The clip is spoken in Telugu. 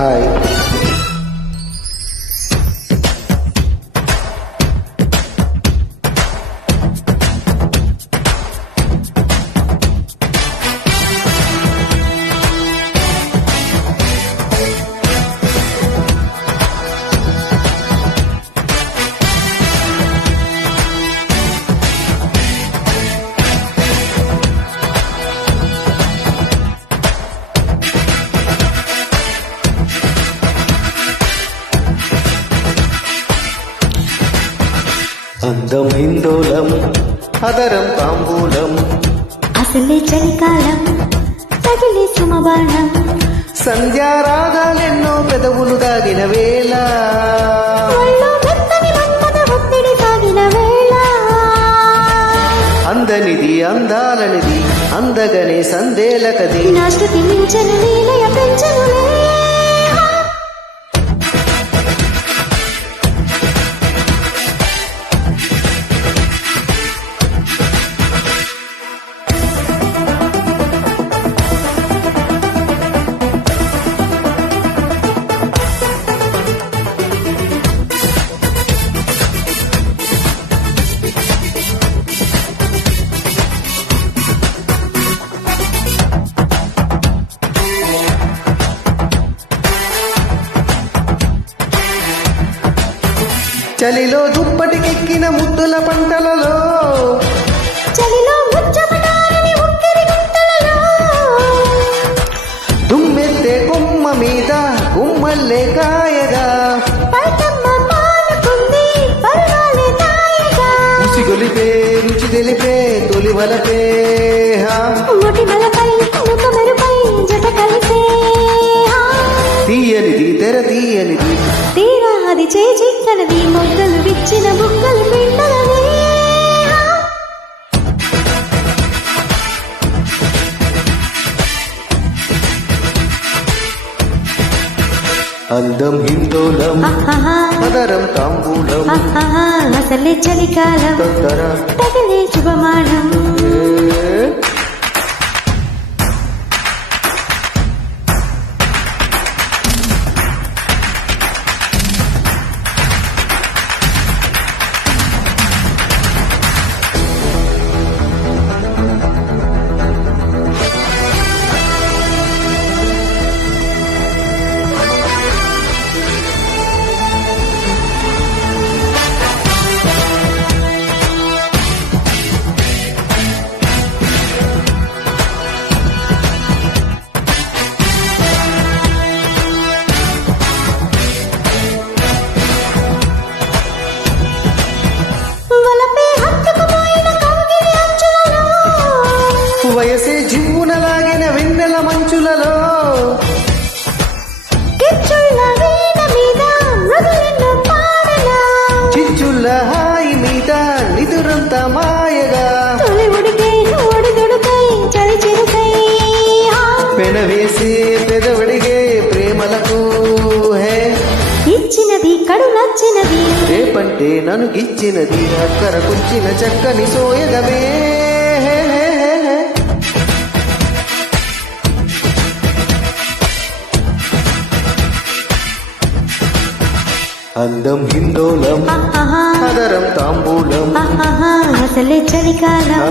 హాయ్. అందం హిందోళం అదరం తాంబూలం అసలే చలికాలం తగిలే సుమబాణం సంధ్యారాగాలెన్నో పెదవులు దాగిన వేళ ఒళ్ళో మెత్తని మన్మథ ఒత్తిడి సాగిన వేళ అందనిది అందాలనిది అందగనే సందేలకది నా శృతి మించని నీలయ పెంచనులే చలిలో దుప్పటికెక్కిన ముద్దుల పంటలలో చలిలో ముచ్చమటారని ఉక్కిరి గుంటలలో తుమ్మెత్తే కొమ్మ మీద గుమ్మల్లే కాయగా పైకమ్మ మానుకుంది పర్వాలే తాయగా రుచి గొలిపే రుచి తెలిపే తొలి వలపే ముటి మలపై ముఖ మెరుపై జత కలిసే తీయనిది తెర తీయనిది తీరా అది చేజిక్కనది మొగ్గలు విచ్చిన బుగ్గలు పిండలవే అందం హిందోళం అదరం తాంబూలం అసలే చలికాలం తొందర తగిలే శుభమానం వయసే జివ్వున లాగిన వెన్నెల మంచులలో చిచ్చుల్ల హాయి మీద నిదురంత మాయగా పెనవేసే పెదవడిగే ప్రేమలకు హే ఇచ్చినది కడు నచ్చినది రేపంటే నన్ను గిచ్చినది అక్కర కుంచిన చక్కని సోయగమే అందం హిందోళం అదరం తాంబూలం అసలే చలికాలం